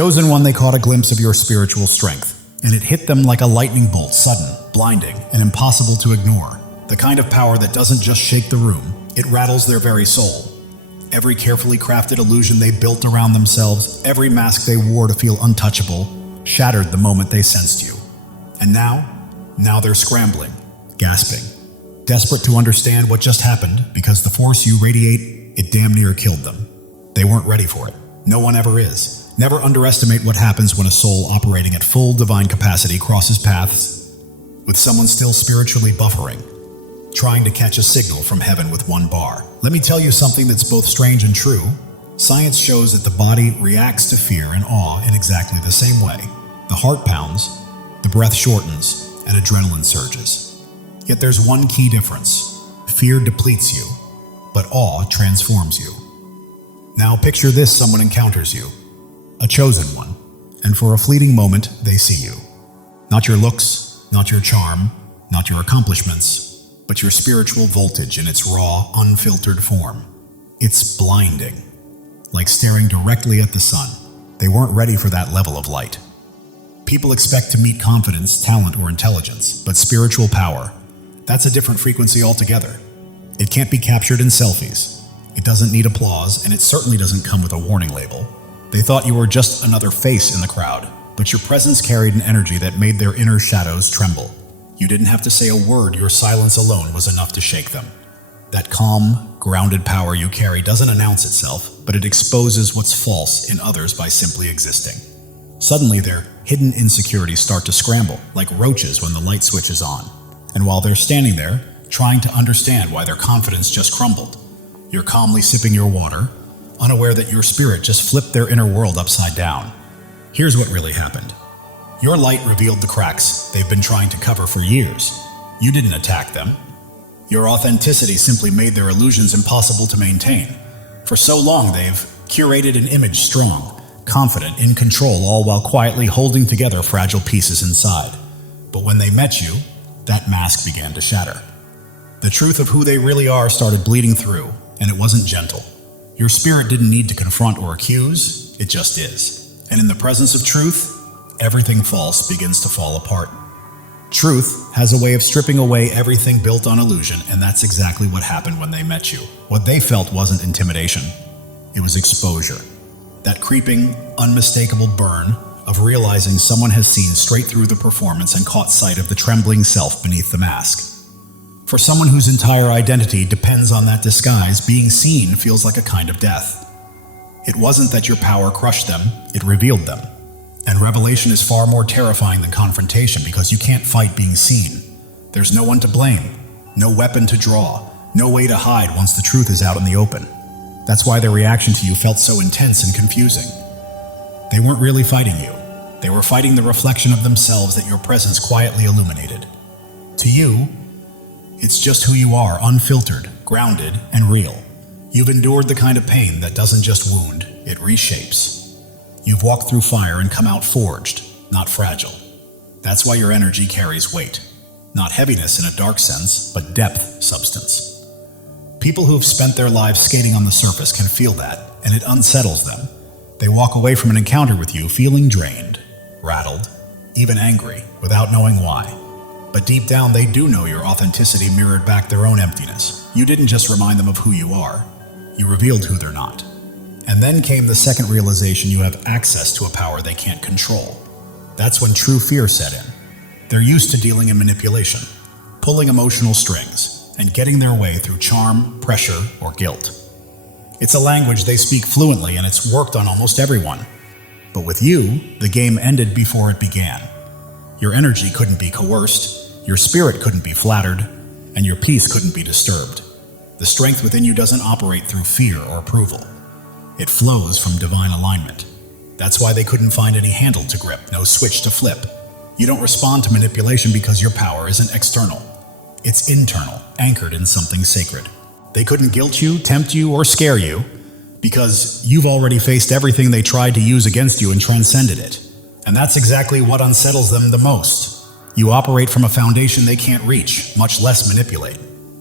chosen one, they caught a glimpse of your spiritual strength, and it hit them like a lightning bolt, sudden, blinding, and impossible to ignore. The kind of power that doesn't just shake the room, it rattles their very soul. Every carefully crafted illusion they built around themselves, every mask they wore to feel untouchable, shattered the moment they sensed you. And now they're scrambling, gasping, desperate to understand what just happened, because the force you radiate, it damn near killed them. They weren't ready for it. No one ever is. Never underestimate what happens when a soul operating at full divine capacity crosses paths with someone still spiritually buffering, trying to catch a signal from heaven with one bar. Let me tell you something that's both strange and true. Science shows that the body reacts to fear and awe in exactly the same way. The heart pounds, the breath shortens, and adrenaline surges. Yet there's one key difference. Fear depletes you, but awe transforms you. Now picture this: someone encounters you, a chosen one, and for a fleeting moment they see you. Not your looks, not your charm, not your accomplishments, but your spiritual voltage in its raw, unfiltered form. It's blinding, like staring directly at the sun. They weren't ready for that level of light. People expect to meet confidence, talent, or intelligence, but spiritual power, that's a different frequency altogether. It can't be captured in selfies. It doesn't need applause, and it certainly doesn't come with a warning label. They thought you were just another face in the crowd, but your presence carried an energy that made their inner shadows tremble. You didn't have to say a word, your silence alone was enough to shake them. That calm, grounded power you carry doesn't announce itself, but it exposes what's false in others by simply existing. Suddenly, their hidden insecurities start to scramble, like roaches when the light switches on. And while they're standing there, trying to understand why their confidence just crumbled, you're calmly sipping your water, unaware that your spirit just flipped their inner world upside down. Here's what really happened. Your light revealed the cracks they've been trying to cover for years. You didn't attack them. Your authenticity simply made their illusions impossible to maintain. For so long, they've curated an image strong, confident, in control, all while quietly holding together fragile pieces inside. But when they met you, that mask began to shatter. The truth of who they really are started bleeding through, and it wasn't gentle. Your spirit didn't need to confront or accuse, it just is. And in the presence of truth, everything false begins to fall apart. Truth has a way of stripping away everything built on illusion, and that's exactly what happened when they met you. What they felt wasn't intimidation, it was exposure. That creeping, unmistakable burn of realizing someone has seen straight through the performance and caught sight of the trembling self beneath the mask. For someone whose entire identity depends on that disguise, being seen feels like a kind of death. It wasn't that your power crushed them, it revealed them. And revelation is far more terrifying than confrontation because you can't fight being seen. There's no one to blame, no weapon to draw, no way to hide once the truth is out in the open. That's why their reaction to you felt so intense and confusing. They weren't really fighting you. They were fighting the reflection of themselves that your presence quietly illuminated. To you, it's just who you are, unfiltered, grounded, and real. You've endured the kind of pain that doesn't just wound, it reshapes. You've walked through fire and come out forged, not fragile. That's why your energy carries weight. Not heaviness in a dark sense, but depth, substance. People who've spent their lives skating on the surface can feel that, and it unsettles them. They walk away from an encounter with you feeling drained, rattled, even angry, without knowing why. But deep down, they do know your authenticity mirrored back their own emptiness. You didn't just remind them of who you are, you revealed who they're not. And then came the second realization: you have access to a power they can't control. That's when true fear set in. They're used to dealing in manipulation, pulling emotional strings, and getting their way through charm, pressure, or guilt. It's a language they speak fluently, and it's worked on almost everyone. But with you, the game ended before it began. Your energy couldn't be coerced, your spirit couldn't be flattered, and your peace couldn't be disturbed. The strength within you doesn't operate through fear or approval. It flows from divine alignment. That's why they couldn't find any handle to grip, no switch to flip. You don't respond to manipulation because your power isn't external. It's internal, anchored in something sacred. They couldn't guilt you, tempt you, or scare you because you've already faced everything they tried to use against you and transcended it. And that's exactly what unsettles them the most. You operate from a foundation they can't reach, much less manipulate.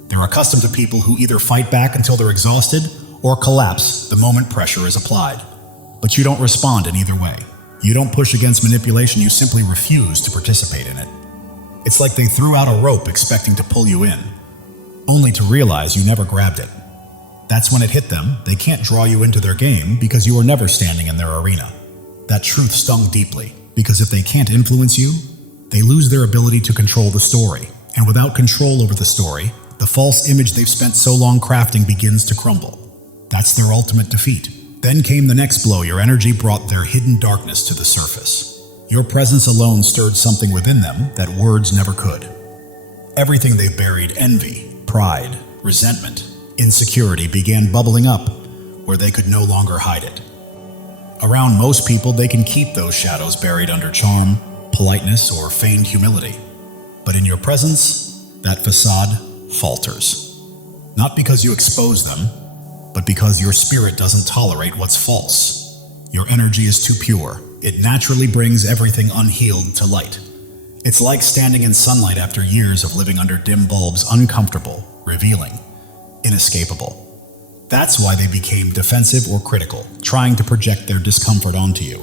They're accustomed to people who either fight back until they're exhausted or collapse the moment pressure is applied. But you don't respond in either way. You don't push against manipulation, you simply refuse to participate in it. It's like they threw out a rope expecting to pull you in, only to realize you never grabbed it. That's when it hit them. They can't draw you into their game because you were never standing in their arena. That truth stung deeply, because if they can't influence you, they lose their ability to control the story. And without control over the story, the false image they've spent so long crafting begins to crumble. That's their ultimate defeat. Then came the next blow. Your energy brought their hidden darkness to the surface. Your presence alone stirred something within them that words never could. Everything they buried, envy, pride, resentment, insecurity, began bubbling up where they could no longer hide it. Around most people, they can keep those shadows buried under charm, politeness, or feigned humility. But in your presence, that facade falters. Not because you expose them, but because your spirit doesn't tolerate what's false. Your energy is too pure. It naturally brings everything unhealed to light. It's like standing in sunlight after years of living under dim bulbs, uncomfortable, revealing, inescapable. That's why they became defensive or critical, trying to project their discomfort onto you.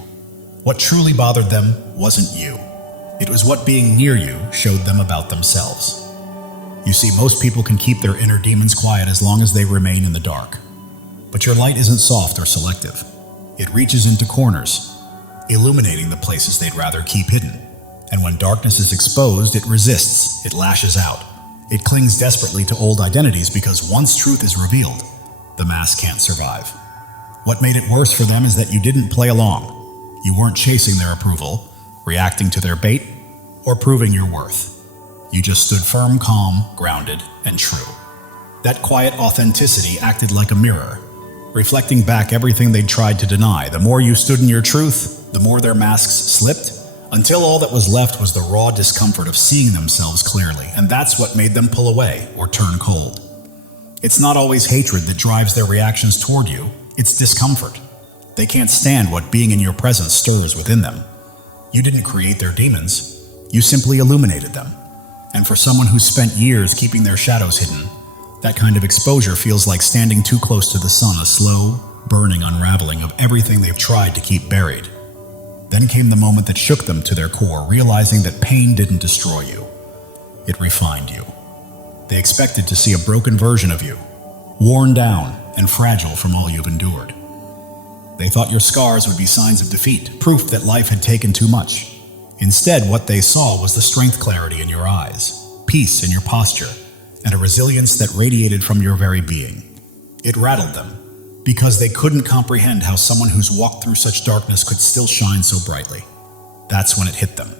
What truly bothered them wasn't you. It was what being near you showed them about themselves. You see, most people can keep their inner demons quiet as long as they remain in the dark. But your light isn't soft or selective. It reaches into corners, illuminating the places they'd rather keep hidden. And when darkness is exposed, it resists, it lashes out. It clings desperately to old identities because once truth is revealed, the mask can't survive. What made it worse for them is that you didn't play along. You weren't chasing their approval, reacting to their bait, or proving your worth. You just stood firm, calm, grounded, and true. That quiet authenticity acted like a mirror, reflecting back everything they'd tried to deny. The more you stood in your truth, the more their masks slipped, until all that was left was the raw discomfort of seeing themselves clearly, and that's what made them pull away or turn cold. It's not always hatred that drives their reactions toward you, it's discomfort. They can't stand what being in your presence stirs within them. You didn't create their demons, you simply illuminated them. And for someone who's spent years keeping their shadows hidden, that kind of exposure feels like standing too close to the sun, a slow, burning unraveling of everything they've tried to keep buried. Then came the moment that shook them to their core, realizing that pain didn't destroy you. It refined you. They expected to see a broken version of you, worn down and fragile from all you've endured. They thought your scars would be signs of defeat, proof that life had taken too much. Instead, what they saw was the strength, clarity in your eyes, peace in your posture, and a resilience that radiated from your very being. It rattled them, because they couldn't comprehend how someone who's walked through such darkness could still shine so brightly. That's when it hit them.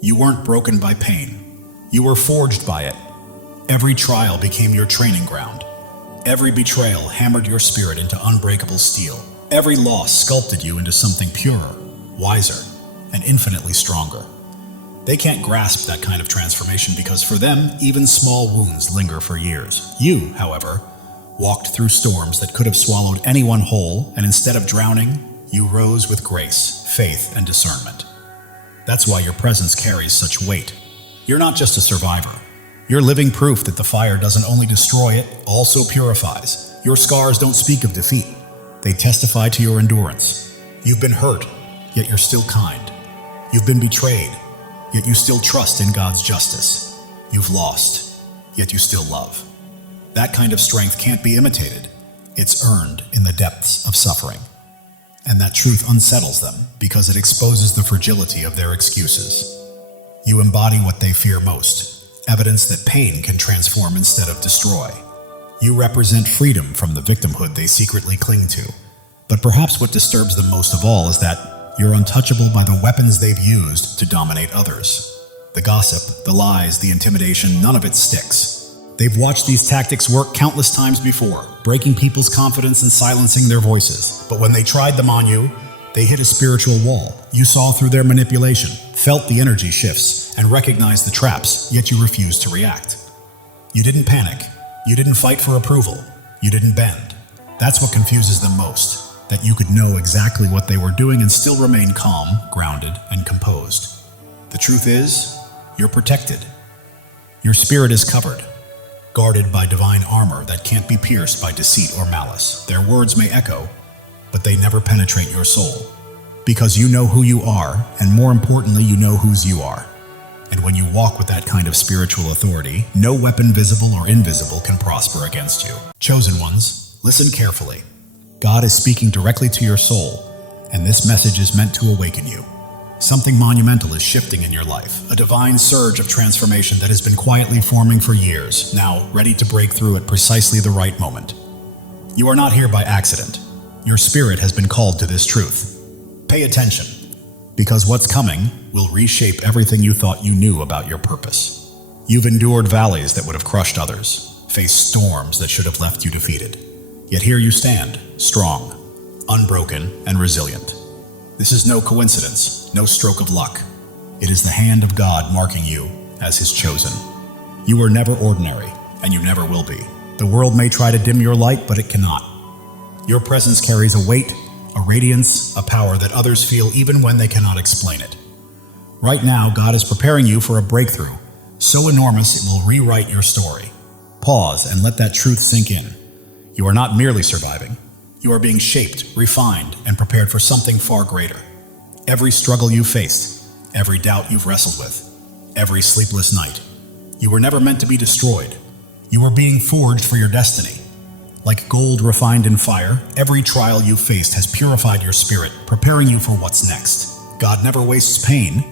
You weren't broken by pain. You were forged by it. Every trial became your training ground. Every betrayal hammered your spirit into unbreakable steel. Every loss sculpted you into something purer, wiser, and infinitely stronger. They can't grasp that kind of transformation because for them, even small wounds linger for years. You, however, walked through storms that could have swallowed anyone whole, and instead of drowning, you rose with grace, faith, and discernment. That's why your presence carries such weight. You're not just a survivor. You're living proof that the fire doesn't only destroy, it also purifies. Your scars don't speak of defeat. They testify to your endurance. You've been hurt, yet you're still kind. You've been betrayed, yet you still trust in God's justice. You've lost, yet you still love. That kind of strength can't be imitated. It's earned in the depths of suffering. And that truth unsettles them because it exposes the fragility of their excuses. You embody what they fear most, evidence that pain can transform instead of destroy. You represent freedom from the victimhood they secretly cling to. But perhaps what disturbs them most of all is that you're untouchable by the weapons they've used to dominate others. The gossip, the lies, the intimidation, none of it sticks. They've watched these tactics work countless times before, breaking people's confidence and silencing their voices. But when they tried them on you, they hit a spiritual wall. You saw through their manipulation, felt the energy shifts, and recognized the traps, yet you refused to react. You didn't panic. You didn't fight for approval. You didn't bend. That's what confuses them most, that you could know exactly what they were doing and still remain calm, grounded, and composed. The truth is, you're protected. Your spirit is covered, guarded by divine armor that can't be pierced by deceit or malice. Their words may echo, but they never penetrate your soul, Because you know who you are, and more importantly, you know whose you are. And when you walk with that kind of spiritual authority, no weapon visible or invisible can prosper against you. Chosen ones, listen carefully. God is speaking directly to your soul, and this message is meant to awaken you. Something monumental is shifting in your life, a divine surge of transformation that has been quietly forming for years, now ready to break through at precisely the right moment. You are not here by accident. Your spirit has been called to this truth. Pay attention, because what's coming will reshape everything you thought you knew about your purpose. You've endured valleys that would have crushed others, faced storms that should have left you defeated. Yet here you stand, strong, unbroken, and resilient. This is no coincidence, no stroke of luck. It is the hand of God marking you as His chosen. You were never ordinary, and you never will be. The world may try to dim your light, but it cannot. Your presence carries a weight, a radiance, a power that others feel even when they cannot explain it. Right now, God is preparing you for a breakthrough, so enormous it will rewrite your story. Pause and let that truth sink in. You are not merely surviving. You are being shaped, refined, and prepared for something far greater. Every struggle you faced, every doubt you've wrestled with, every sleepless night. You were never meant to be destroyed. You were being forged for your destiny. Like gold refined in fire, every trial you faced has purified your spirit, preparing you for what's next. God never wastes pain.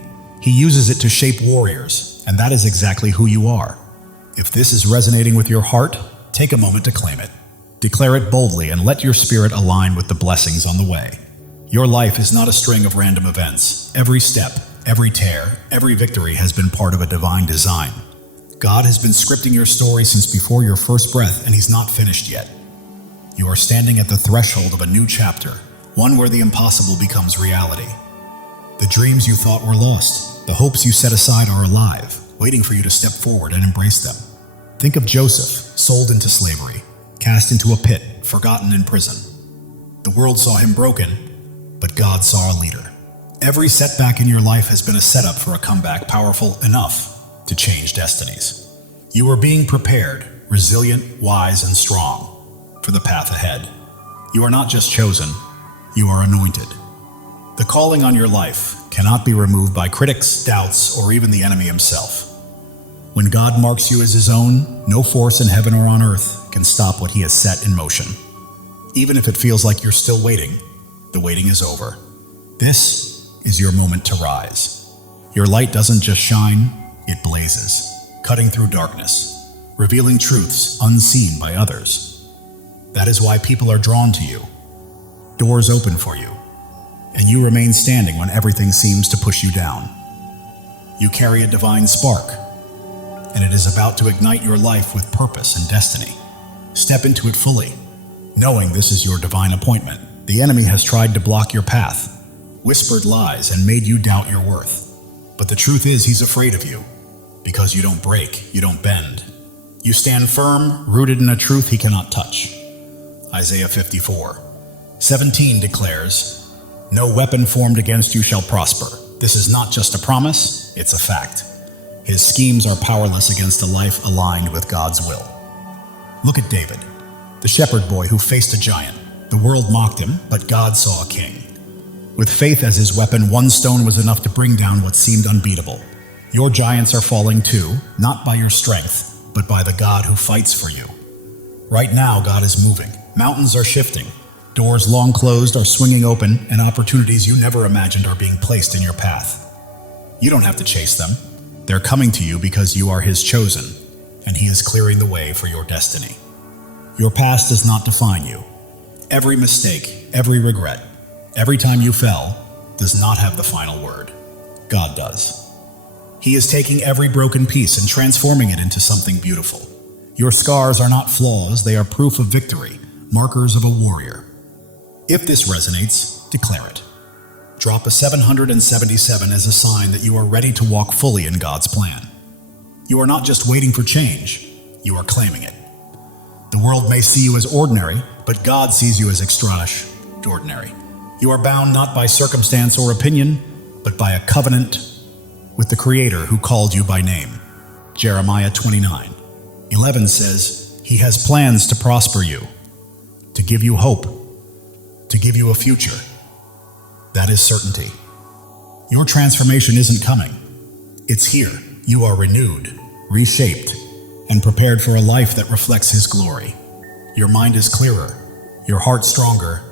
He uses it to shape warriors, and that is exactly who you are. If this is resonating with your heart, take a moment to claim it. Declare it boldly and let your spirit align with the blessings on the way. Your life is not a string of random events. Every step, every tear, every victory has been part of a divine design. God has been scripting your story since before your first breath, and He's not finished yet. You are standing at the threshold of a new chapter, one where the impossible becomes reality. The dreams you thought were lost, the hopes you set aside are alive, waiting for you to step forward and embrace them. Think of Joseph, sold into slavery, cast into a pit, forgotten in prison. The world saw him broken, but God saw a leader. Every setback in your life has been a setup for a comeback powerful enough to change destinies. You are being prepared, resilient, wise, and strong for the path ahead. You are not just chosen, you are anointed. The calling on your life cannot be removed by critics, doubts, or even the enemy himself. When God marks you as His own, no force in heaven or on earth can stop what He has set in motion. Even if it feels like you're still waiting, the waiting is over. This is your moment to rise. Your light doesn't just shine, it blazes, cutting through darkness, revealing truths unseen by others. That is why people are drawn to you. Doors open for you, and you remain standing when everything seems to push you down. You carry a divine spark, and it is about to ignite your life with purpose and destiny. Step into it fully, knowing this is your divine appointment. The enemy has tried to block your path, whispered lies, and made you doubt your worth. But the truth is, he's afraid of you, because you don't break, you don't bend. You stand firm, rooted in a truth he cannot touch. Isaiah 54:17 declares, "No weapon formed against you shall prosper." This is not just a promise, it's a fact. His schemes are powerless against a life aligned with God's will. Look at David, the shepherd boy who faced a giant. The world mocked him, but God saw a king. With faith as his weapon, one stone was enough to bring down what seemed unbeatable. Your giants are falling too, not by your strength, but by the God who fights for you. Right now, God is moving. Mountains are shifting. Doors long closed are swinging open, and opportunities you never imagined are being placed in your path. You don't have to chase them. They're coming to you because you are His chosen, and He is clearing the way for your destiny. Your past does not define you. Every mistake, every regret, every time you fell, does not have the final word. God does. He is taking every broken piece and transforming it into something beautiful. Your scars are not flaws, they are proof of victory, markers of a warrior. If this resonates, declare it. Drop a 777 as a sign that you are ready to walk fully in God's plan. You are not just waiting for change, you are claiming it. The world may see you as ordinary, but God sees you as extraordinary. You are bound not by circumstance or opinion, but by a covenant with the Creator who called you by name. Jeremiah 29:11 says, "He has plans to prosper you, to give you hope, to give you a future." That is certainty. Your transformation isn't coming. It's here. You are renewed, reshaped, and prepared for a life that reflects His glory. Your mind is clearer, your heart stronger,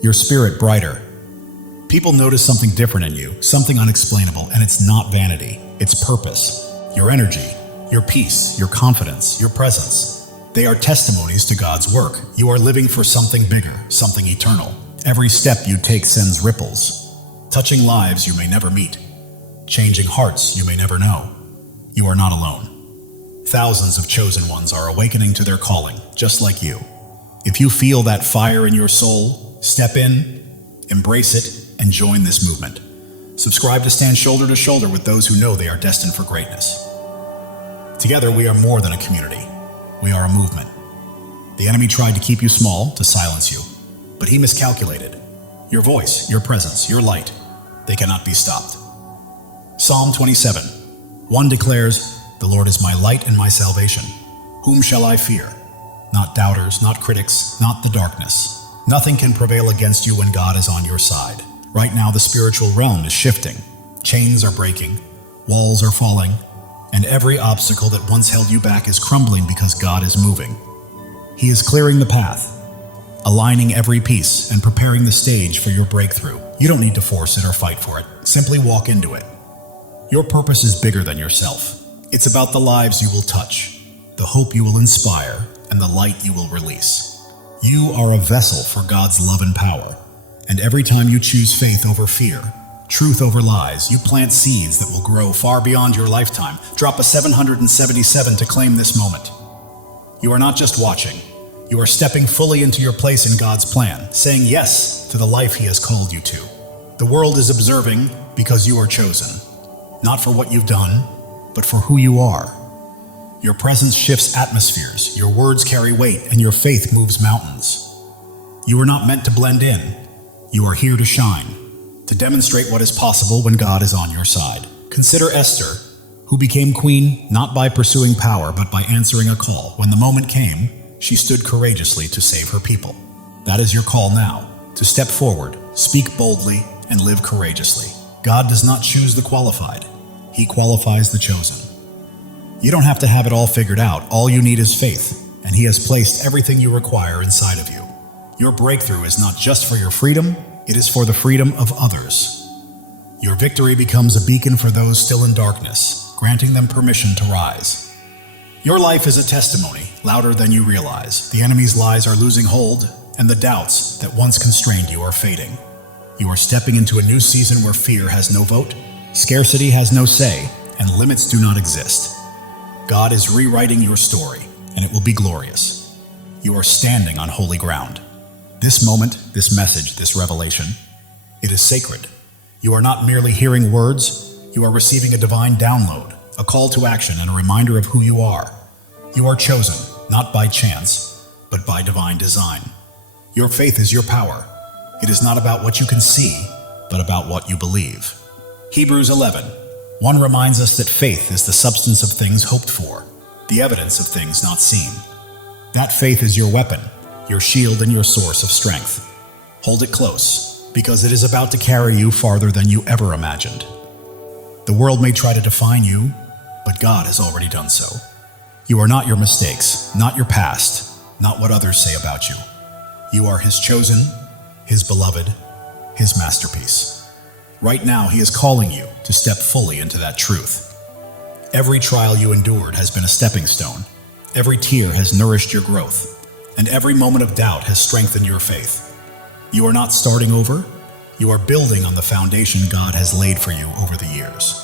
your spirit brighter. People notice something different in you, something unexplainable, and it's not vanity, it's purpose. Your energy, your peace, your confidence, your presence. They are testimonies to God's work. You are living for something bigger, something eternal. Every step you take sends ripples, touching lives you may never meet, changing hearts you may never know. You are not alone. Thousands of chosen ones are awakening to their calling, just like you. If you feel that fire in your soul, step in, embrace it, and join this movement. Subscribe to stand shoulder to shoulder with those who know they are destined for greatness. Together, we are more than a community. We are a movement. The enemy tried to keep you small, to silence you, but he miscalculated. Your voice, your presence, your light, they cannot be stopped. Psalm 27:1 declares, "The Lord is my light and my salvation. Whom shall I fear? Not doubters, not critics, not the darkness. Nothing can prevail against you when God is on your side." Right now, the spiritual realm is shifting. Chains are breaking, walls are falling, and every obstacle that once held you back is crumbling because God is moving. He is clearing the path, aligning every piece and preparing the stage for your breakthrough. You don't need to force it or fight for it. Simply walk into it. Your purpose is bigger than yourself. It's about the lives you will touch, the hope you will inspire, and the light you will release. You are a vessel for God's love and power. And every time you choose faith over fear, truth over lies, you plant seeds that will grow far beyond your lifetime. Drop a 777 to claim this moment. You are not just watching. You are stepping fully into your place in God's plan, saying yes to the life He has called you to. The world is observing because you are chosen, not for what you've done, but for who you are. Your presence shifts atmospheres, your words carry weight, and your faith moves mountains. You are not meant to blend in. You are here to shine, to demonstrate what is possible when God is on your side. Consider Esther, who became queen not by pursuing power, but by answering a call. When the moment came, she stood courageously to save her people. That is your call now, to step forward, speak boldly, and live courageously. God does not choose the qualified. He qualifies the chosen. You don't have to have it all figured out. All you need is faith, and He has placed everything you require inside of you. Your breakthrough is not just for your freedom, it is for the freedom of others. Your victory becomes a beacon for those still in darkness, granting them permission to rise. Your life is a testimony, louder than you realize. The enemy's lies are losing hold, and the doubts that once constrained you are fading. You are stepping into a new season where fear has no vote, scarcity has no say, and limits do not exist. God is rewriting your story, and it will be glorious. You are standing on holy ground. This moment, this message, this revelation, it is sacred. You are not merely hearing words, you are receiving a divine download, a call to action, and a reminder of who you are. You are chosen, not by chance, but by divine design. Your faith is your power. It is not about what you can see, but about what you believe. Hebrews 11:1 reminds us that faith is the substance of things hoped for, the evidence of things not seen. That faith is your weapon, your shield, and your source of strength. Hold it close, because it is about to carry you farther than you ever imagined. The world may try to define you, but God has already done so. You are not your mistakes, not your past, not what others say about you. You are His chosen, His beloved, His masterpiece. Right now, He is calling you to step fully into that truth. Every trial you endured has been a stepping stone. Every tear has nourished your growth, and every moment of doubt has strengthened your faith. You are not starting over. You are building on the foundation God has laid for you over the years.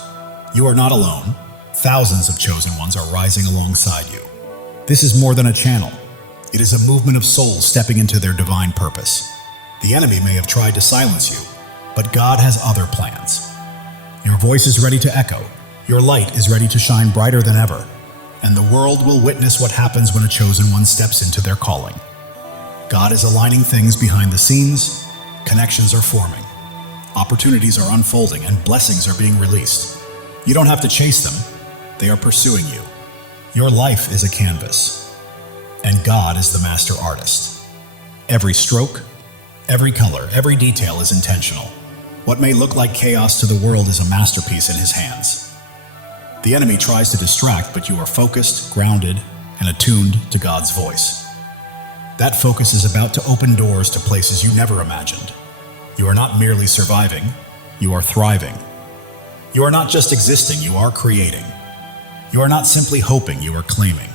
You are not alone. Thousands of chosen ones are rising alongside you. This is more than a channel. It is a movement of souls stepping into their divine purpose. The enemy may have tried to silence you, but God has other plans. Your voice is ready to echo. Your light is ready to shine brighter than ever. And the world will witness what happens when a chosen one steps into their calling. God is aligning things behind the scenes. Connections are forming. Opportunities are unfolding, and blessings are being released. You don't have to chase them. They are pursuing you. Your life is a canvas, and God is the master artist. Every stroke, every color, every detail is intentional. What may look like chaos to the world is a masterpiece in his hands. The enemy tries to distract, but you are focused, grounded, and attuned to God's voice. That focus is about to open doors to places you never imagined. You are not merely surviving, you are thriving. You are not just existing, you are creating. You are not simply hoping, you are claiming.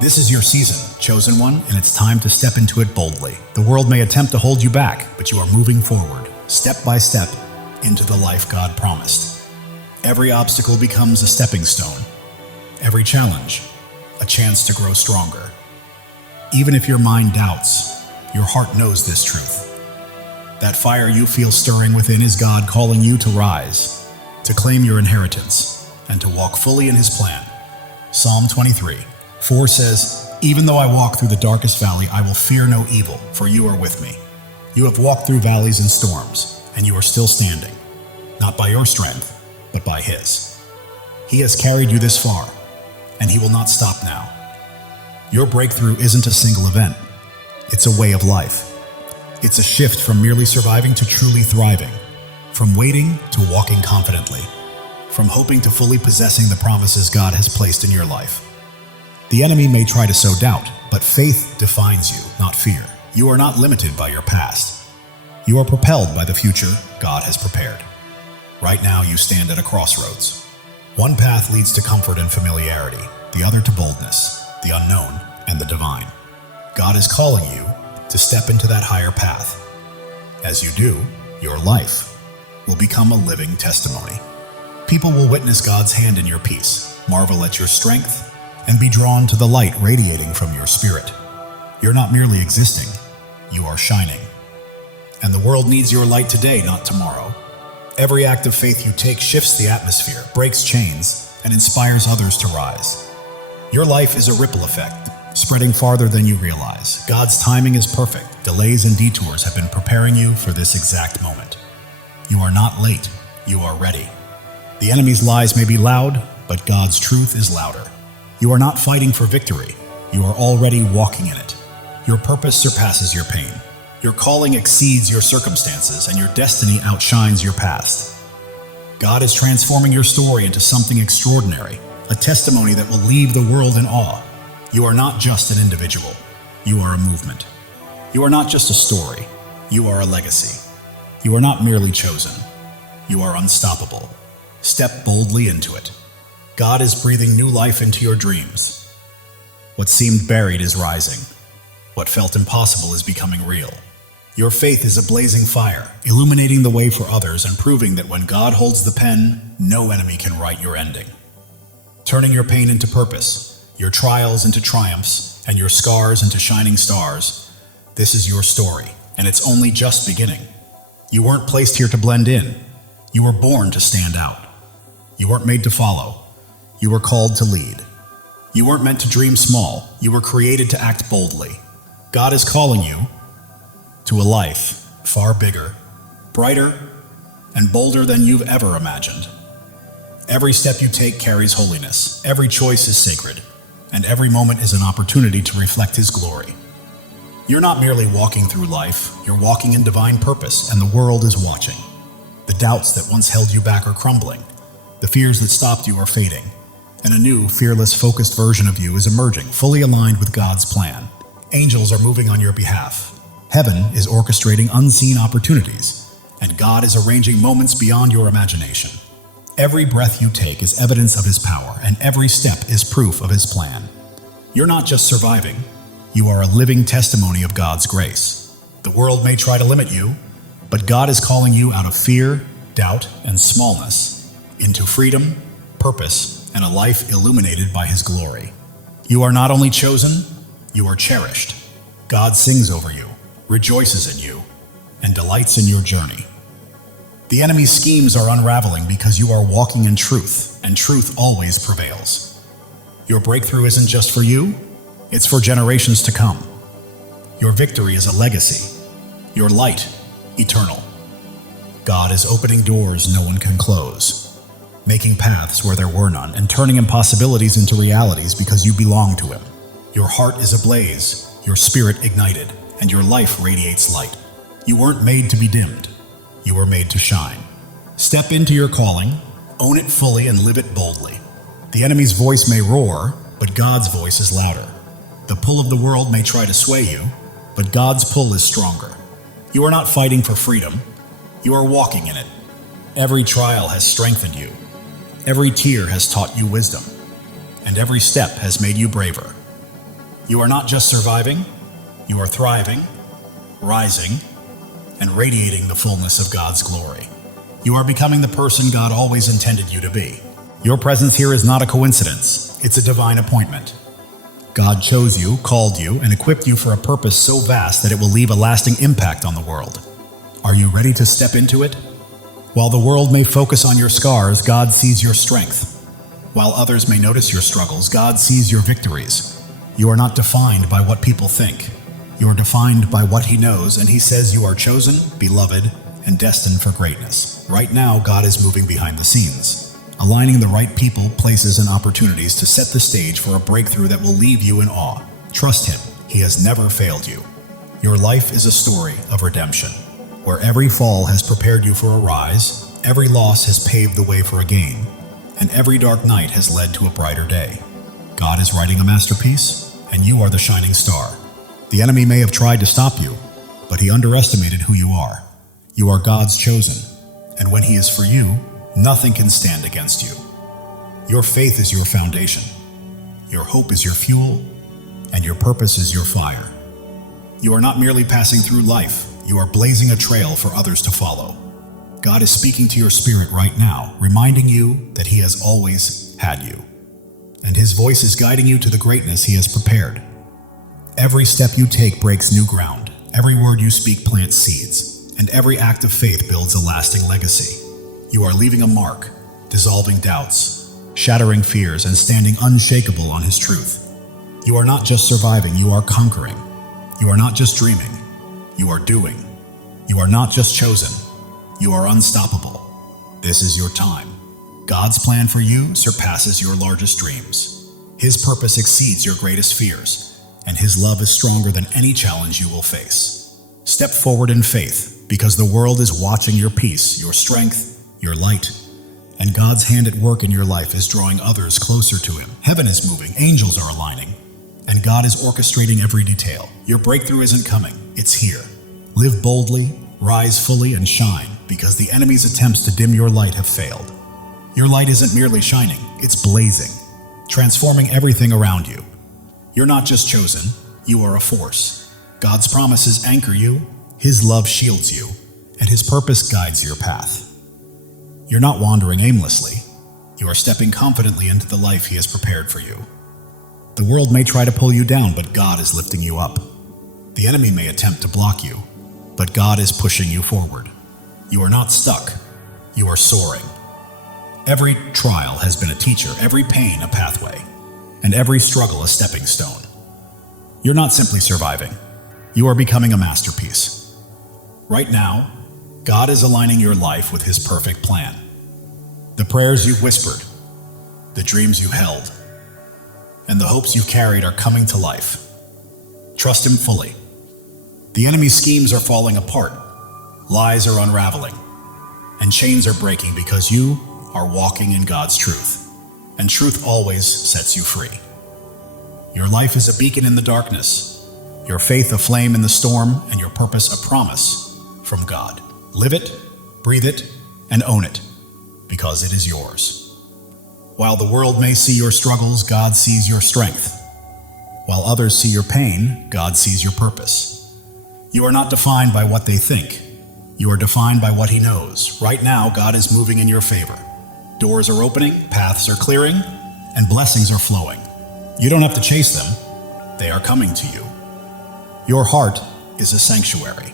This is your season, chosen one, and it's time to step into it boldly. The world may attempt to hold you back, but you are moving forward, step by step, into the life God promised. Every obstacle becomes a stepping stone. Every challenge, a chance to grow stronger. Even if your mind doubts, your heart knows this truth. That fire you feel stirring within is God calling you to rise, to claim your inheritance, and to walk fully in His plan. Psalm 23:4 says, "Even though I walk through the darkest valley, I will fear no evil, for you are with me. You have walked through valleys and storms, and you are still standing, not by your strength, but by His. He has carried you this far, and He will not stop now." Your breakthrough isn't a single event. It's a way of life. It's a shift from merely surviving to truly thriving, from waiting to walking confidently, from hoping to fully possessing the promises God has placed in your life. The enemy may try to sow doubt, but faith defines you, not fear. You are not limited by your past. You are propelled by the future God has prepared. Right now, you stand at a crossroads. One path leads to comfort and familiarity, the other to boldness, the unknown, and the divine. God is calling you to step into that higher path. As you do, your life will become a living testimony. People will witness God's hand in your peace, marvel at your strength, and be drawn to the light radiating from your spirit. You're not merely existing, you are shining. And the world needs your light today, not tomorrow. Every act of faith you take shifts the atmosphere, breaks chains, and inspires others to rise. Your life is a ripple effect, spreading farther than you realize. God's timing is perfect. Delays and detours have been preparing you for this exact moment. You are not late, you are ready. The enemy's lies may be loud, but God's truth is louder. You are not fighting for victory, you are already walking in it. Your purpose surpasses your pain. Your calling exceeds your circumstances, and your destiny outshines your past. God is transforming your story into something extraordinary, a testimony that will leave the world in awe. You are not just an individual, you are a movement. You are not just a story, you are a legacy. You are not merely chosen, you are unstoppable. Step boldly into it. God is breathing new life into your dreams. What seemed buried is rising. What felt impossible is becoming real. Your faith is a blazing fire, illuminating the way for others and proving that when God holds the pen, no enemy can write your ending. Turning your pain into purpose, your trials into triumphs, and your scars into shining stars, this is your story, and it's only just beginning. You weren't placed here to blend in. You were born to stand out. You weren't made to follow. You were called to lead. You weren't meant to dream small. You were created to act boldly. God is calling you to a life far bigger, brighter, and bolder than you've ever imagined. Every step you take carries holiness. Every choice is sacred, and every moment is an opportunity to reflect His glory. You're not merely walking through life, you're walking in divine purpose, and the world is watching. The doubts that once held you back are crumbling. The fears that stopped you are fading, and a new, fearless, focused version of you is emerging, fully aligned with God's plan. Angels are moving on your behalf. Heaven is orchestrating unseen opportunities, and God is arranging moments beyond your imagination. Every breath you take is evidence of His power, and every step is proof of His plan. You're not just surviving, you are a living testimony of God's grace. The world may try to limit you, but God is calling you out of fear, doubt, and smallness into freedom, purpose, and a life illuminated by His glory. You are not only chosen, you are cherished. God sings over you, rejoices in you, and delights in your journey. The enemy's schemes are unraveling because you are walking in truth, and truth always prevails. Your breakthrough isn't just for you, it's for generations to come. Your victory is a legacy, your light eternal. God is opening doors no one can close, making paths where there were none, and turning impossibilities into realities because you belong to Him. Your heart is ablaze, your spirit ignited, and your life radiates light. You weren't made to be dimmed. You were made to shine. Step into your calling, own it fully, and live it boldly. The enemy's voice may roar, but God's voice is louder. The pull of the world may try to sway you, but God's pull is stronger. You are not fighting for freedom. You are walking in it. Every trial has strengthened you. Every tear has taught you wisdom. And every step has made you braver. You are not just surviving, you are thriving, rising, and radiating the fullness of God's glory. You are becoming the person God always intended you to be. Your presence here is not a coincidence, it's a divine appointment. God chose you, called you, and equipped you for a purpose so vast that it will leave a lasting impact on the world. Are you ready to step into it? While the world may focus on your scars, God sees your strength. While others may notice your struggles, God sees your victories. You are not defined by what people think. You are defined by what He knows, and He says you are chosen, beloved, and destined for greatness. Right now, God is moving behind the scenes, aligning the right people, places, and opportunities to set the stage for a breakthrough that will leave you in awe. Trust Him. He has never failed you. Your life is a story of redemption, where every fall has prepared you for a rise, every loss has paved the way for a gain, and every dark night has led to a brighter day. God is writing a masterpiece, and you are the shining star. The enemy may have tried to stop you, but he underestimated who you are. You are God's chosen, and when He is for you, nothing can stand against you. Your faith is your foundation, your hope is your fuel, and your purpose is your fire. You are not merely passing through life, you are blazing a trail for others to follow. God is speaking to your spirit right now, reminding you that He has always had you, and His voice is guiding you to the greatness He has prepared. Every step you take breaks new ground, every word you speak plants seeds, and every act of faith builds a lasting legacy. You are leaving a mark, dissolving doubts, shattering fears, and standing unshakable on His truth. You are not just surviving, you are conquering. You are not just dreaming, you are doing. You are not just chosen, you are unstoppable. This is your time. God's plan for you surpasses your largest dreams. His purpose exceeds your greatest fears, and His love is stronger than any challenge you will face. Step forward in faith, because the world is watching your peace, your strength, your light, and God's hand at work in your life is drawing others closer to Him. Heaven is moving, angels are aligning, and God is orchestrating every detail. Your breakthrough isn't coming, it's here. Live boldly, rise fully, and shine, because the enemy's attempts to dim your light have failed. Your light isn't merely shining, it's blazing, transforming everything around you. You're not just chosen, you are a force. God's promises anchor you, His love shields you, and His purpose guides your path. You're not wandering aimlessly, you are stepping confidently into the life He has prepared for you. The world may try to pull you down, but God is lifting you up. The enemy may attempt to block you, but God is pushing you forward. You are not stuck, you are soaring. Every trial has been a teacher, every pain a pathway, and every struggle a stepping stone. You're not simply surviving, you are becoming a masterpiece. Right now, God is aligning your life with His perfect plan. The prayers you've whispered, the dreams you held, and the hopes you carried are coming to life. Trust Him fully. The enemy's schemes are falling apart, lies are unraveling, and chains are breaking because you are walking in God's truth, and truth always sets you free. Your life is a beacon in the darkness, your faith a flame in the storm, and your purpose a promise from God. Live it, breathe it, and own it, because it is yours. While the world may see your struggles, God sees your strength. While others see your pain, God sees your purpose. You are not defined by what they think. You are defined by what He knows. Right now, God is moving in your favor. Doors are opening, paths are clearing, and blessings are flowing. You don't have to chase them. They are coming to you. Your heart is a sanctuary,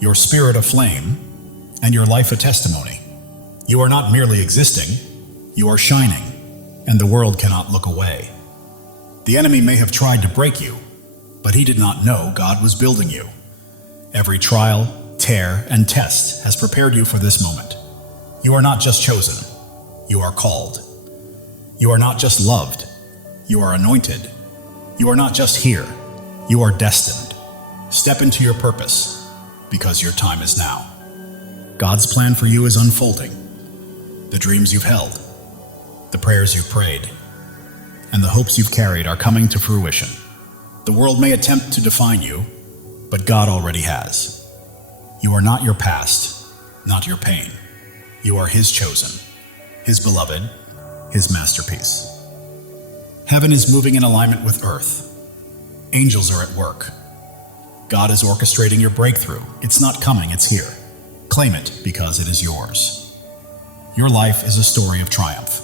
your spirit a flame, and your life a testimony. You are not merely existing, you are shining, and the world cannot look away. The enemy may have tried to break you, but he did not know God was building you. Every trial, tear, and test has prepared you for this moment. You are not just chosen, you are called. You are not just loved, you are anointed. You are not just here, you are destined. Step into your purpose, because your time is now. God's plan for you is unfolding. The dreams you've held, the prayers you've prayed, and the hopes you've carried are coming to fruition. The world may attempt to define you, but God already has. You are not your past, not your pain. You are His chosen, His beloved, His masterpiece. Heaven is moving in alignment with earth. Angels are at work. God is orchestrating your breakthrough. It's not coming, it's here. Claim it because it is yours. Your life is a story of triumph.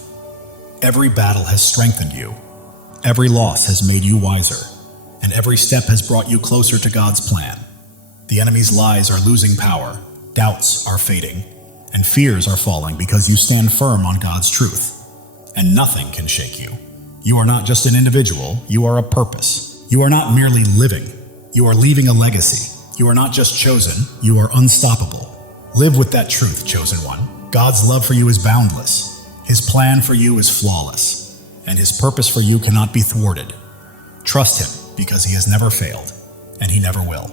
Every battle has strengthened you. Every loss has made you wiser. And every step has brought you closer to God's plan. The enemy's lies are losing power, doubts are fading, and fears are falling because you stand firm on God's truth. And nothing can shake you. You are not just an individual, you are a purpose. You are not merely living, you are leaving a legacy. You are not just chosen, you are unstoppable. Live with that truth, chosen one. God's love for you is boundless. His plan for you is flawless. And His purpose for you cannot be thwarted. Trust Him because He has never failed, and He never will.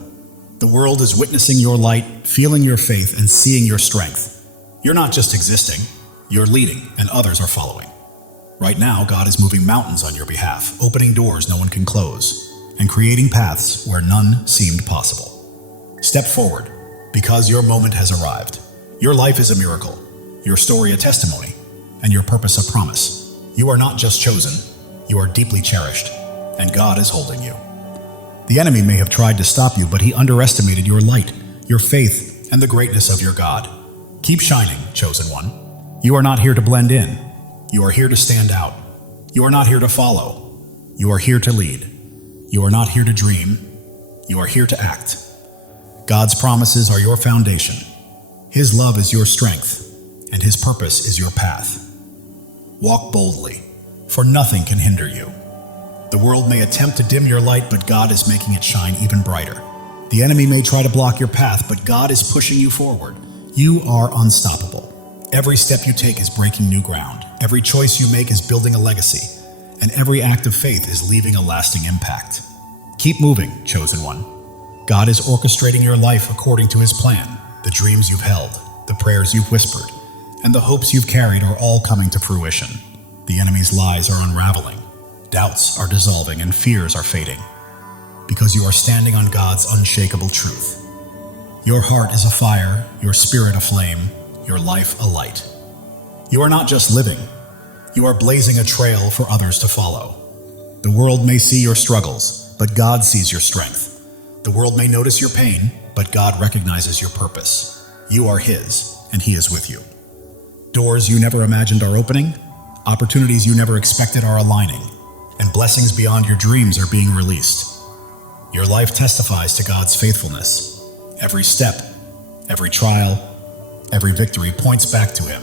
The world is witnessing your light, feeling your faith, and seeing your strength. You're not just existing, you're leading, and others are following. Right now, God is moving mountains on your behalf, opening doors no one can close, and creating paths where none seemed possible. Step forward, because your moment has arrived. Your life is a miracle, your story a testimony, and your purpose a promise. You are not just chosen, you are deeply cherished, and God is holding you. The enemy may have tried to stop you, but he underestimated your light, your faith, and the greatness of your God. Keep shining, chosen one. You are not here to blend in. You are here to stand out. You are not here to follow. You are here to lead. You are not here to dream. You are here to act. God's promises are your foundation. His love is your strength, and His purpose is your path. Walk boldly, for nothing can hinder you. The world may attempt to dim your light, but God is making it shine even brighter. The enemy may try to block your path, but God is pushing you forward. You are unstoppable. Every step you take is breaking new ground. Every choice you make is building a legacy. And every act of faith is leaving a lasting impact. Keep moving, chosen one. God is orchestrating your life according to His plan. The dreams you've held, the prayers you've whispered, and the hopes you've carried are all coming to fruition. The enemy's lies are unraveling. Doubts are dissolving and fears are fading. Because you are standing on God's unshakable truth. Your heart is a fire, your spirit a flame, your life a light. You are not just living, you are blazing a trail for others to follow. The world may see your struggles, but God sees your strength. The world may notice your pain, but God recognizes your purpose. You are His, and He is with you. Doors you never imagined are opening, opportunities you never expected are aligning, and blessings beyond your dreams are being released. Your life testifies to God's faithfulness. Every step, every trial, every victory points back to Him.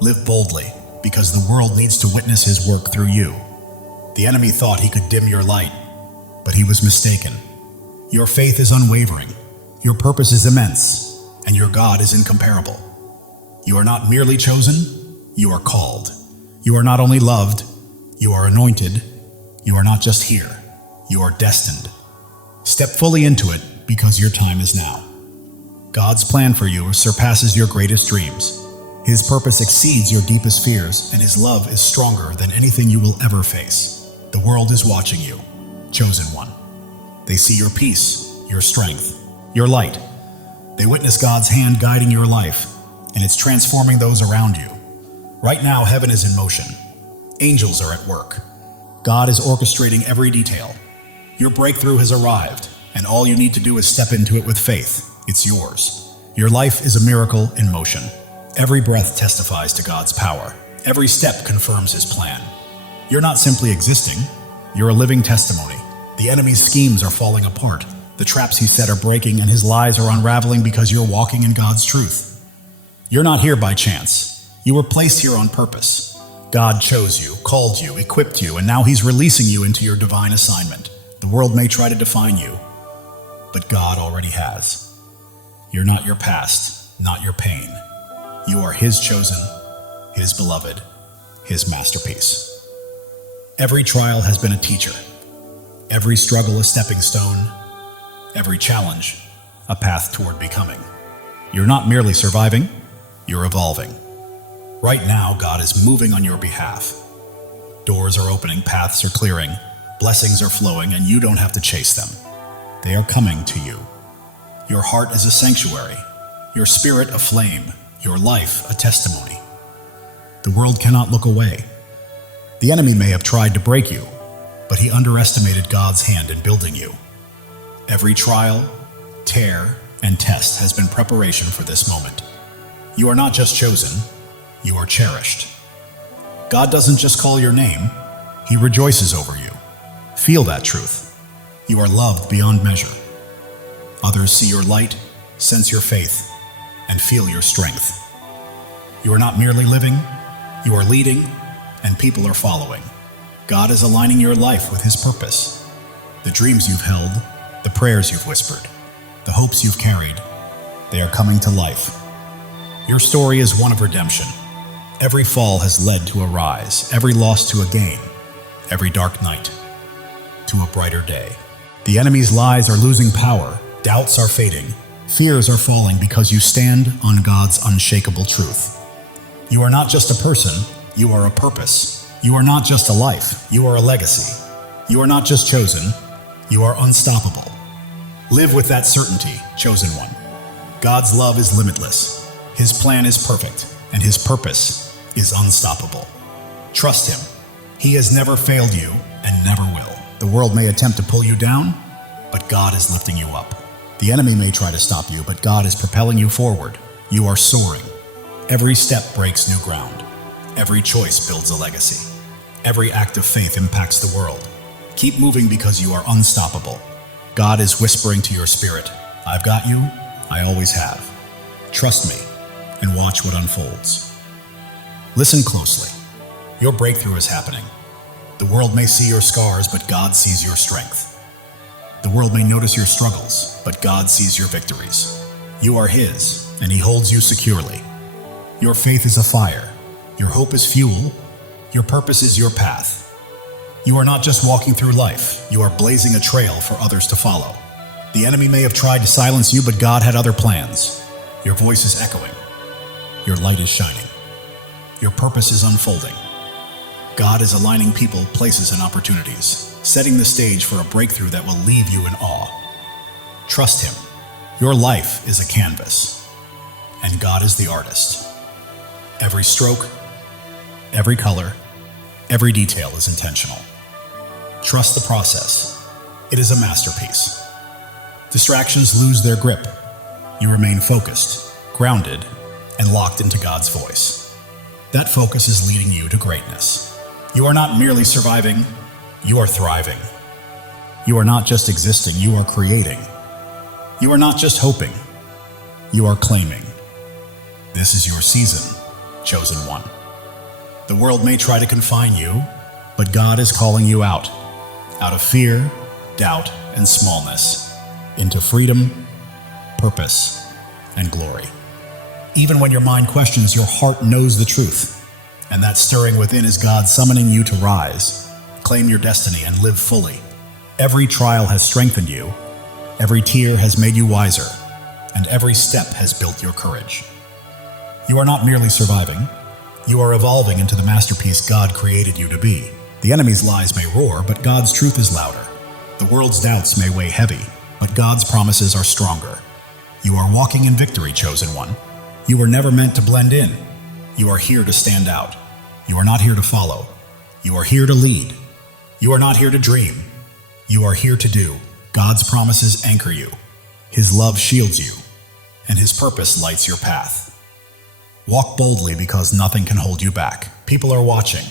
Live boldly, because the world needs to witness His work through you. The enemy thought he could dim your light, but he was mistaken. Your faith is unwavering, your purpose is immense, and your God is incomparable. You are not merely chosen, you are called. You are not only loved, you are anointed. You are not just here, you are destined. Step fully into it, because your time is now. God's plan for you surpasses your greatest dreams. His purpose exceeds your deepest fears, and His love is stronger than anything you will ever face. The world is watching you, chosen one. They see your peace, your strength, your light. They witness God's hand guiding your life, and it's transforming those around you. Right now, heaven is in motion. Angels are at work. God is orchestrating every detail. Your breakthrough has arrived, and all you need to do is step into it with faith. It's yours. Your life is a miracle in motion. Every breath testifies to God's power. Every step confirms His plan. You're not simply existing, you're a living testimony. The enemy's schemes are falling apart. The traps he set are breaking, and his lies are unraveling because you're walking in God's truth. You're not here by chance. You were placed here on purpose. God chose you, called you, equipped you, and now He's releasing you into your divine assignment. The world may try to define you, but God already has. You're not your past, not your pain. You are His chosen, His beloved, His masterpiece. Every trial has been a teacher. Every struggle a stepping stone. Every challenge a path toward becoming. You're not merely surviving, you're evolving. Right now, God is moving on your behalf. Doors are opening, paths are clearing, blessings are flowing, and you don't have to chase them. They are coming to you. Your heart is a sanctuary, your spirit a flame, your life a testimony. The world cannot look away. The enemy may have tried to break you, but he underestimated God's hand in building you. Every trial, tear, and test has been preparation for this moment. You are not just chosen, you are cherished. God doesn't just call your name, he rejoices over you. Feel that truth. You are loved beyond measure. Others see your light, sense your faith, and feel your strength. You are not merely living, you are leading, and people are following. God is aligning your life with his purpose. The dreams you've held, the prayers you've whispered, the hopes you've carried, they are coming to life. Your story is one of redemption. Every fall has led to a rise, every loss to a gain, every dark night to a brighter day. The enemy's lies are losing power, doubts are fading, fears are falling because you stand on God's unshakable truth. You are not just a person, you are a purpose. You are not just a life, you are a legacy. You are not just chosen, you are unstoppable. Live with that certainty, chosen one. God's love is limitless. His plan is perfect, and his purpose is unstoppable. Trust him. He has never failed you and never will. The world may attempt to pull you down, but God is lifting you up. The enemy may try to stop you, but God is propelling you forward. You are soaring. Every step breaks new ground. Every choice builds a legacy. Every act of faith impacts the world. Keep moving because you are unstoppable. God is whispering to your spirit, I've got you, I always have. Trust me, and watch what unfolds. Listen closely. Your breakthrough is happening. The world may see your scars, but God sees your strength. The world may notice your struggles, but God sees your victories. You are his, and he holds you securely. Your faith is a fire. Your hope is fuel. Your purpose is your path. You are not just walking through life, you are blazing a trail for others to follow. The enemy may have tried to silence you, but God had other plans. Your voice is echoing. Your light is shining. Your purpose is unfolding. God is aligning people, places, and opportunities, setting the stage for a breakthrough that will leave you in awe. Trust him. Your life is a canvas, and God is the artist. Every stroke, every color, every detail is intentional. Trust the process. It is a masterpiece. Distractions lose their grip. You remain focused, grounded, and locked into God's voice. That focus is leading you to greatness. You are not merely surviving, you are thriving. You are not just existing, you are creating. You are not just hoping, you are claiming. This is your season, chosen one. The world may try to confine you, but God is calling you out of fear, doubt, and smallness, into freedom, purpose, and glory. Even when your mind questions, your heart knows the truth, and that stirring within is God summoning you to rise, claim your destiny, and live fully. Every trial has strengthened you, every tear has made you wiser, and every step has built your courage. You are not merely surviving, you are evolving into the masterpiece God created you to be. The enemy's lies may roar, but God's truth is louder. The world's doubts may weigh heavy, but God's promises are stronger. You are walking in victory, chosen one. You were never meant to blend in. You are here to stand out. You are not here to follow. You are here to lead. You are not here to dream. You are here to do. God's promises anchor you. His love shields you, and his purpose lights your path. Walk boldly because nothing can hold you back. People are watching.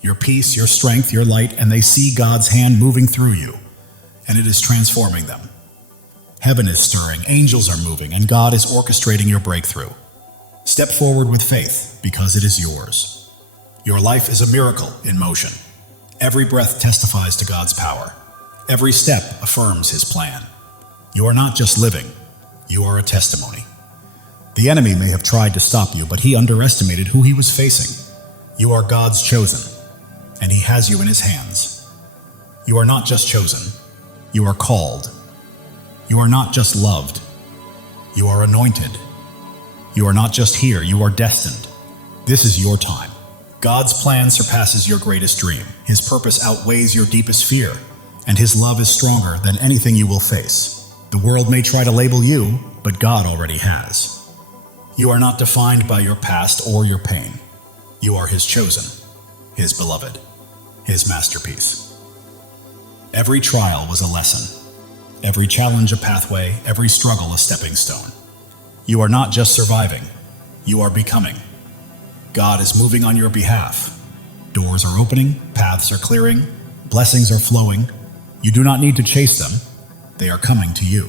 Your peace, your strength, your light, and they see God's hand moving through you, and it is transforming them. Heaven is stirring, angels are moving, and God is orchestrating your breakthrough. Step forward with faith, because it is yours. Your life is a miracle in motion. Every breath testifies to God's power. Every step affirms his plan. You are not just living, you are a testimony. The enemy may have tried to stop you, but he underestimated who he was facing. You are God's chosen, and he has you in his hands. You are not just chosen, you are called. You are not just loved, you are anointed. You are not just here, you are destined. This is your time. God's plan surpasses your greatest dream. His purpose outweighs your deepest fear, and His love is stronger than anything you will face. The world may try to label you, but God already has. You are not defined by your past or your pain. You are His chosen, His beloved, His masterpiece. Every trial was a lesson. Every challenge a pathway, every struggle a stepping stone. You are not just surviving, you are becoming. God is moving on your behalf. Doors are opening, paths are clearing, blessings are flowing. You do not need to chase them, they are coming to you.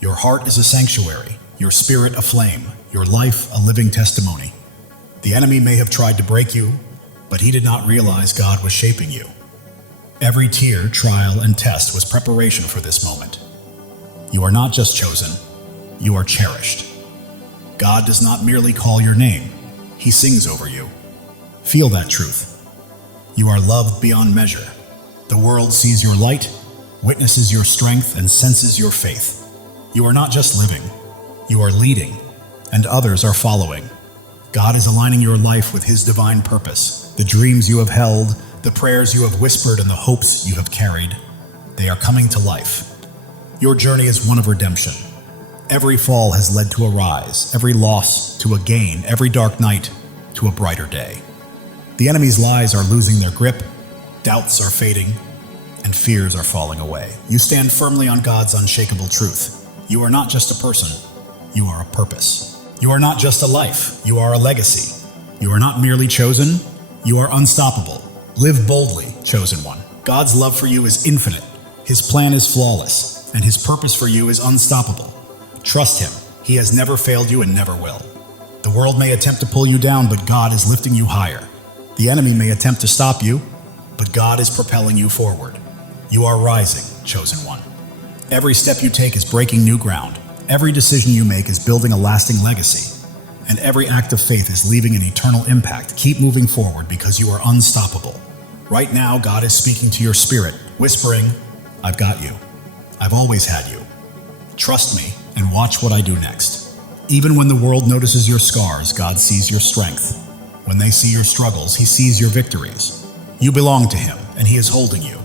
Your heart is a sanctuary, your spirit a flame, your life a living testimony. The enemy may have tried to break you, but he did not realize God was shaping you. Every tear, trial, and test was preparation for this moment. You are not just chosen, you are cherished. God does not merely call your name, He sings over you. Feel that truth. You are loved beyond measure. The world sees your light, witnesses your strength, and senses your faith. You are not just living, you are leading, and others are following. God is aligning your life with His divine purpose. The dreams you have held, the prayers you have whispered, and the hopes you have carried, they are coming to life. Your journey is one of redemption. Every fall has led to a rise, every loss to a gain, every dark night to a brighter day. The enemy's lies are losing their grip, doubts are fading, and fears are falling away. You stand firmly on God's unshakable truth. You are not just a person, you are a purpose. You are not just a life, you are a legacy. You are not merely chosen, you are unstoppable. Live boldly, chosen one. God's love for you is infinite. His plan is flawless, and His purpose for you is unstoppable. Trust Him. He has never failed you and never will. The world may attempt to pull you down, but God is lifting you higher. The enemy may attempt to stop you, but God is propelling you forward. You are rising, chosen one. Every step you take is breaking new ground. Every decision you make is building a lasting legacy. And every act of faith is leaving an eternal impact. Keep moving forward because you are unstoppable. Right now, God is speaking to your spirit, whispering, I've got you. I've always had you. Trust me and watch what I do next. Even when the world notices your scars, God sees your strength. When they see your struggles, He sees your victories. You belong to Him, and He is holding you.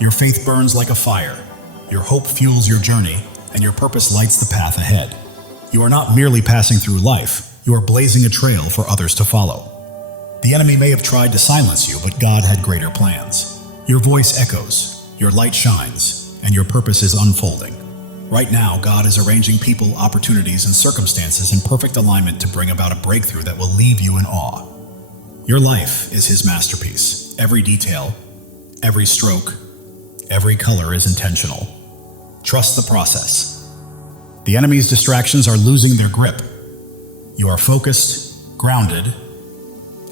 Your faith burns like a fire. Your hope fuels your journey, and your purpose lights the path ahead. You are not merely passing through life. You are blazing a trail for others to follow. The enemy may have tried to silence you, but God had greater plans. Your voice echoes, your light shines, and your purpose is unfolding. Right now, God is arranging people, opportunities, and circumstances in perfect alignment to bring about a breakthrough that will leave you in awe. Your life is His masterpiece. Every detail, every stroke, every color is intentional. Trust the process. The enemy's distractions are losing their grip. You are focused, grounded,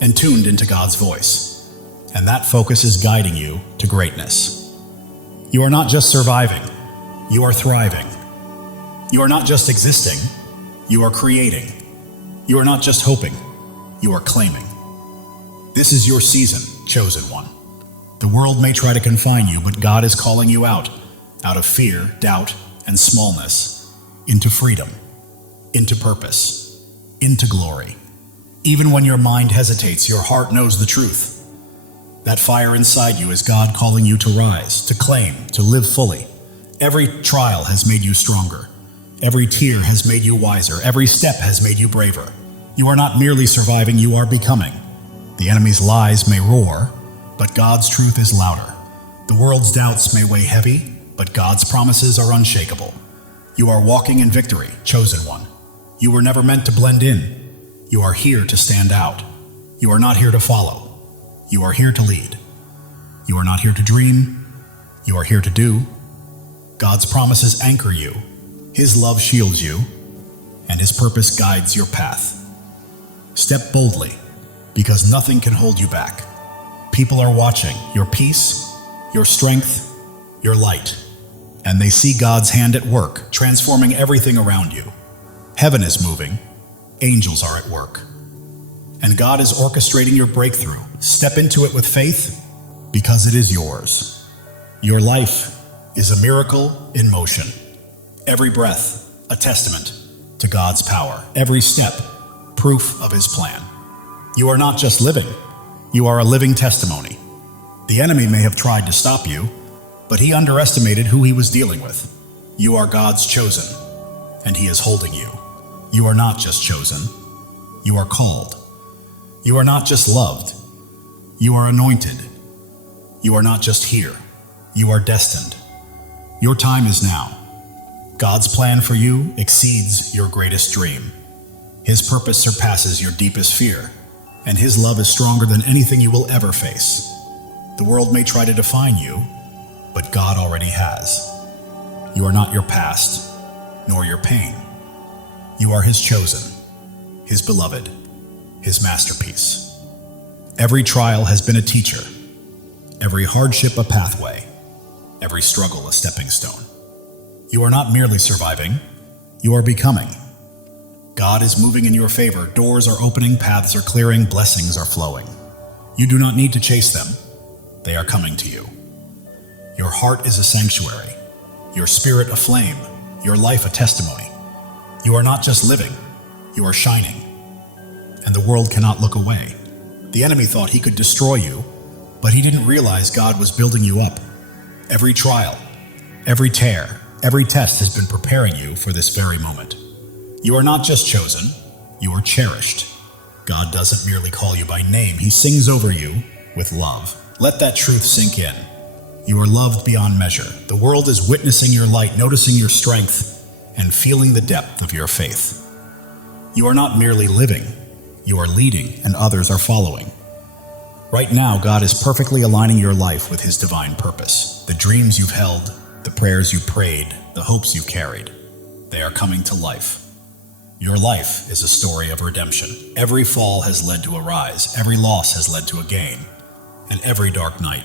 and tuned into God's voice. And that focus is guiding you to greatness. You are not just surviving, you are thriving. You are not just existing, you are creating. You are not just hoping, you are claiming. This is your season, chosen one. The world may try to confine you, but God is calling you out of fear, doubt, and smallness, into freedom, into purpose, into glory. Even when your mind hesitates, your heart knows the truth. That fire inside you is God calling you to rise, to claim, to live fully. Every trial has made you stronger. Every tear has made you wiser. Every step has made you braver. You are not merely surviving, you are becoming. The enemy's lies may roar, but God's truth is louder. The world's doubts may weigh heavy, but God's promises are unshakable. You are walking in victory, chosen one. You were never meant to blend in. You are here to stand out. You are not here to follow. You are here to lead. You are not here to dream. You are here to do. God's promises anchor you. His love shields you, and His purpose guides your path. Step boldly, because nothing can hold you back. People are watching your peace, your strength, your light, and they see God's hand at work, transforming everything around you. Heaven is moving, angels are at work, and God is orchestrating your breakthrough. Step into it with faith, because it is yours. Your life is a miracle in motion. Every breath, a testament to God's power. Every step, proof of his plan. You are not just living, you are a living testimony. The enemy may have tried to stop you, but he underestimated who he was dealing with. You are God's chosen, and he is holding you. You are not just chosen, you are called. You are not just loved, you are anointed. You are not just here, you are destined. Your time is now. God's plan for you exceeds your greatest dream. His purpose surpasses your deepest fear, and his love is stronger than anything you will ever face. The world may try to define you, but God already has. You are not your past, nor your pain. You are his chosen, his beloved, his masterpiece. Every trial has been a teacher, every hardship a pathway, every struggle a stepping stone. You are not merely surviving, you are becoming. God is moving in your favor. Doors are opening, paths are clearing, blessings are flowing. You do not need to chase them. They are coming to you. Your heart is a sanctuary, your spirit a flame, your life a testimony. You are not just living, you are shining. And the world cannot look away. The enemy thought he could destroy you, but he didn't realize God was building you up. Every trial, every tear, every test has been preparing you for this very moment. You are not just chosen, you are cherished. God doesn't merely call you by name, he sings over you with love. Let that truth sink in. You are loved beyond measure. The world is witnessing your light, noticing your strength, and feeling the depth of your faith. You are not merely living, you are leading, and others are following. Right now, God is perfectly aligning your life with his divine purpose. The dreams you've held, the prayers you prayed, the hopes you've carried, they are coming to life. Your life is a story of redemption. Every fall has led to a rise, every loss has led to a gain, and every dark night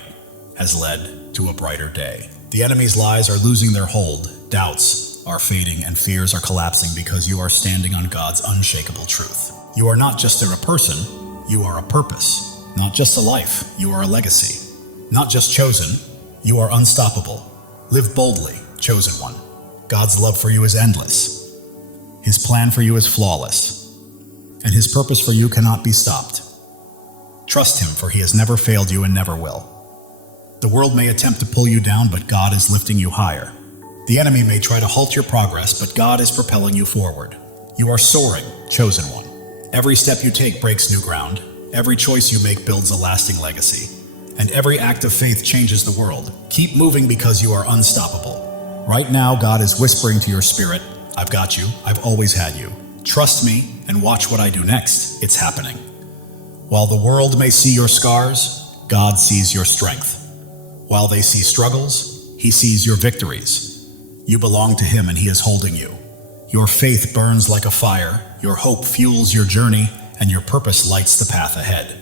has led to a brighter day. The enemy's lies are losing their hold, doubts are fading, and fears are collapsing because you are standing on God's unshakable truth. You are not just a person, you are a purpose. Not just a life, you are a legacy. Not just chosen, you are unstoppable. Live boldly, chosen one. God's love for you is endless. His plan for you is flawless, and his purpose for you cannot be stopped. Trust him, for he has never failed you and never will. The world may attempt to pull you down, but God is lifting you higher. The enemy may try to halt your progress, but God is propelling you forward. You are soaring, chosen one. Every step you take breaks new ground. Every choice you make builds a lasting legacy. And every act of faith changes the world. Keep moving because you are unstoppable. Right now, God is whispering to your spirit, I've got you, I've always had you. Trust me and watch what I do next. It's happening. While the world may see your scars, God sees your strength. While they see struggles, he sees your victories. You belong to him and he is holding you. Your faith burns like a fire, your hope fuels your journey, and your purpose lights the path ahead.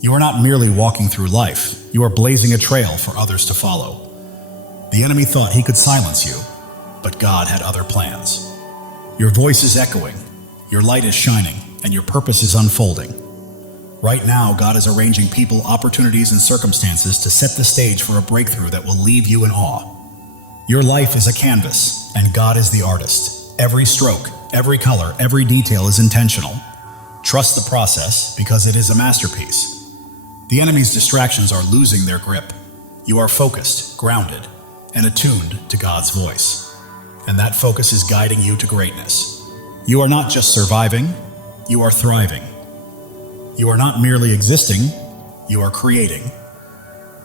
You are not merely walking through life, you are blazing a trail for others to follow. The enemy thought he could silence you, but God had other plans. Your voice is echoing, your light is shining, and your purpose is unfolding. Right now, God is arranging people, opportunities, and circumstances to set the stage for a breakthrough that will leave you in awe. Your life is a canvas, and God is the artist. Every stroke, every color, every detail is intentional. Trust the process because it is a masterpiece. The enemy's distractions are losing their grip. You are focused, grounded, and attuned to God's voice. And that focus is guiding you to greatness. You are not just surviving, you are thriving. You are not merely existing, you are creating.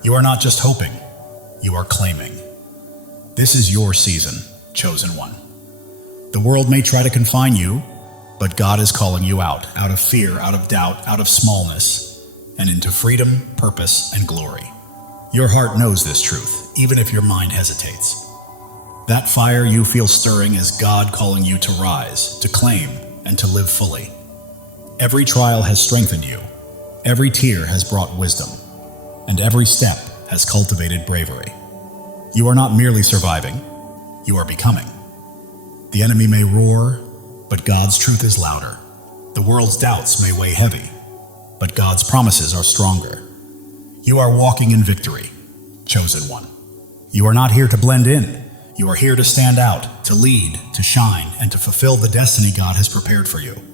You are not just hoping, you are claiming. This is your season, chosen one. The world may try to confine you, but God is calling you out of fear, out of doubt, out of smallness, and into freedom, purpose, and glory. Your heart knows this truth, even if your mind hesitates. That fire you feel stirring is God calling you to rise, to claim, and to live fully. Every trial has strengthened you, every tear has brought wisdom, and every step has cultivated bravery. You are not merely surviving, you are becoming. The enemy may roar, but God's truth is louder. The world's doubts may weigh heavy, but God's promises are stronger. You are walking in victory, chosen one. You are not here to blend in. You are here to stand out, to lead, to shine, and to fulfill the destiny God has prepared for you.